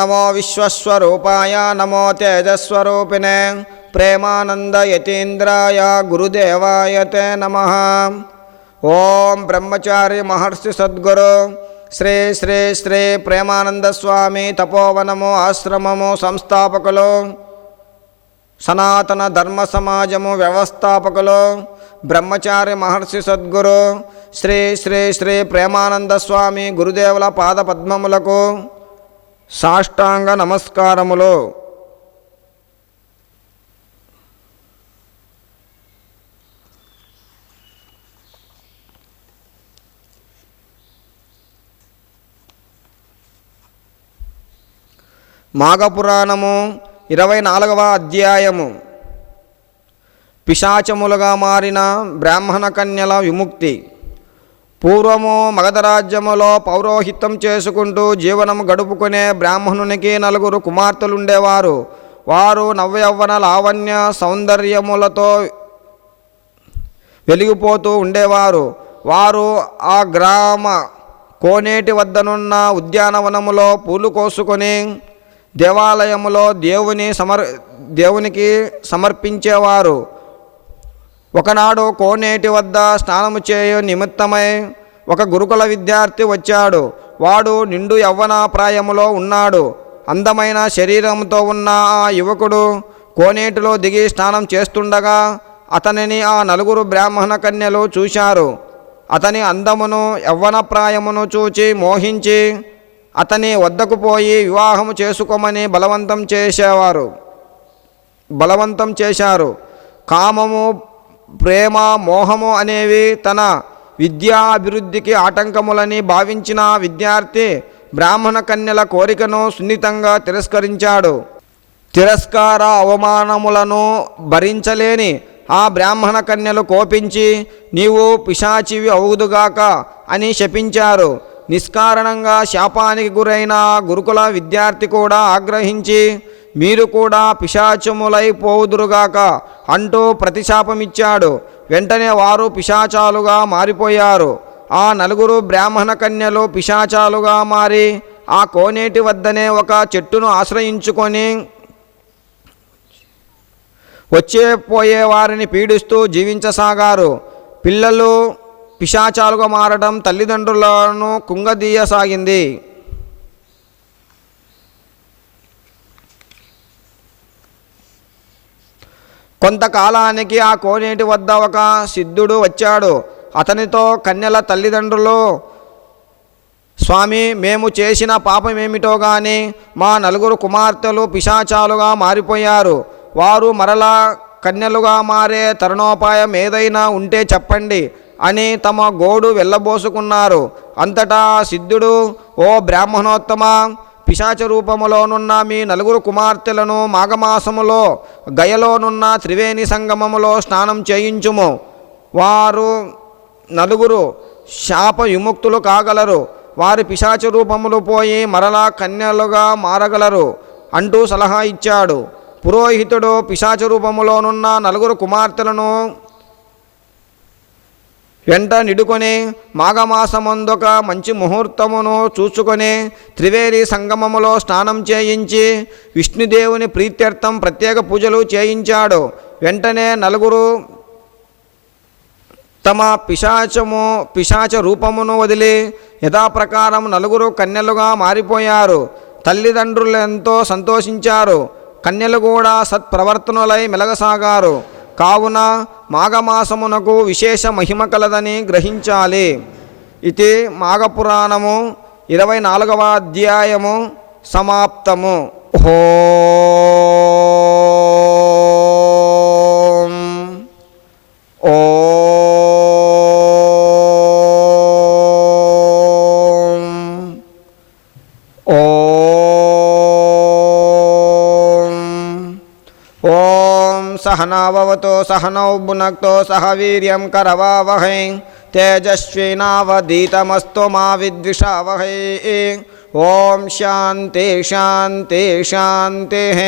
నమో విశ్వస్వరూపాయ నమో తేజస్వరూపిణే ప్రేమానందయతీంద్రాయ గురుదేవాయ తే నమ ఓం బ్రహ్మచారి మహర్షి సద్గురు శ్రీ శ్రీ శ్రీ ప్రేమానంద స్వామి తపోవనము ఆశ్రమము సంస్థాపకులు సనాతన ధర్మ సమాజము వ్యవస్థాపకులు బ్రహ్మచారి మహర్షి సద్గురు శ్రీ శ్రీ శ్రీ ప్రేమానంద స్వామి గురుదేవుల పాద పద్మములకు సాష్టాంగ నమస్కారములో మాఘపురాణము ఇరవై నాలుగవ అధ్యాయము. పిశాచములుగా మారిన బ్రాహ్మణ కన్యల విముక్తి. పూర్వము మగధరాజ్యములో పౌరోహిత్యం చేసుకుంటూ జీవనం గడుపుకునే బ్రాహ్మణునికి నలుగురు కుమార్తెలుండేవారు. వారు నవ్యవ్వన లావణ్య సౌందర్యములతో వెలిగిపోతూ ఉండేవారు. వారు ఆ గ్రామ కోనేటి వద్దనున్న ఉద్యానవనములో పూలు కోసుకొని దేవాలయములో దేవుని సమర్ దేవునికి సమర్పించేవారు. ఒకనాడు కోనేటి వద్ద స్నానము చేయు నిమిత్తమై ఒక గురుకుల విద్యార్థి వచ్చాడు. వాడు నిండు యవ్వన ప్రాయములో ఉన్నాడు. అందమైన శరీరంతో ఉన్న ఆ యువకుడు కోనేటిలో దిగి స్నానం చేస్తుండగా అతనిని ఆ నలుగురు బ్రాహ్మణ కన్యలు చూశారు. అతని అందమును యవ్వన ప్రాయమును చూచి మోహించి అతని వద్దకు పోయి వివాహము చేసుకోమని బలవంతం చేసేవారు. బలవంతం చేశారు. కామము ప్రేమ మోహము అనేవి తన విద్యా అభివృద్ధికి ఆటంకములని భావించిన విద్యార్థి బ్రాహ్మణ కన్యల కోరికను సున్నితంగా తిరస్కరించాడు. తిరస్కార అవమానములను భరించలేని ఆ బ్రాహ్మణ కన్యలు కోపించి నీవు పిశాచివి అవుదుగాక అని శపించారు. నిష్కారణంగా శాపానికి గురైన గురుకుల విద్యార్థి కూడా ఆగ్రహించి మీరు కూడా పిశాచములైపోదురుగాక అంటూ ప్రతిశాపమిచ్చాడు. వెంటనే వారు పిశాచాలుగా మారిపోయారు. ఆ నలుగురు బ్రాహ్మణ కన్యలు పిశాచాలుగా మారి ఆ కోనేటి వద్దనే ఒక చెట్టును ఆశ్రయించుకొని వచ్చే పోయే వారిని పీడిస్తూ జీవించసాగారు. పిల్లలు పిశాచాలుగా మారడం తల్లిదండ్రులను కుంగదీయసాగింది. కొంతకాలానికి ఆ కోనేటి వద్ద ఒక సిద్ధుడు వచ్చాడు. అతనితో కన్యల తల్లిదండ్రులు స్వామి మేము చేసిన పాపమేమిటో గాని మా నలుగురు కుమార్తెలు పిశాచాలుగా మారిపోయారు. వారు మరలా కన్యలుగా మారే తరుణోపాయం ఏదైనా ఉంటే చెప్పండి అని తమ గోడు వెళ్ళబోసుకున్నారు. అంతటా సిద్ధుడు ఓ బ్రాహ్మణోత్తమ పిశాచ రూపములోనున్న మీ నలుగురు కుమార్తెలను మాఘమాసములో గయలోనున్న త్రివేణి సంగమములో స్నానం చేయించుము. వారు నలుగురు శాప విముక్తులు కాగలరు. వారి పిశాచ రూపములు పోయి మరలా కన్యలుగా మారగలరు అంటూ సలహా ఇచ్చాడు. పురోహితుడు పిశాచ రూపములోనున్న నలుగురు కుమార్తెలను వెంట నిడుకొని మాఘమాసమందొక మంచి ముహూర్తమును చూసుకొని త్రివేణి సంగమములో స్నానం చేయించి విష్ణుదేవుని ప్రీత్యర్థం ప్రత్యేక పూజలు చేయించాడు. వెంటనే నలుగురు తమ పిశాచము పిశాచ రూపమును వదిలి యథాప్రకారం నలుగురు కన్యలుగా మారిపోయారు. తల్లిదండ్రులు ఎంతో సంతోషించారు. కన్యలు కూడా సత్ప్రవర్తనులై మెలగసాగారు. కావున మాఘమాసమునకు విశేష మహిమ కలదని గ్రహించాలి. ఇది మాఘపురాణము ఇరవై నాలుగవ అధ్యాయము సమాప్తము. హో ॐ सहनाववतो सहनौ बुन सह वीर्यं करवावहै। तेजस्विनावधीतमस्तु मा विद्विषावहै। ॐ शान्ति शान्ति शान्तिः।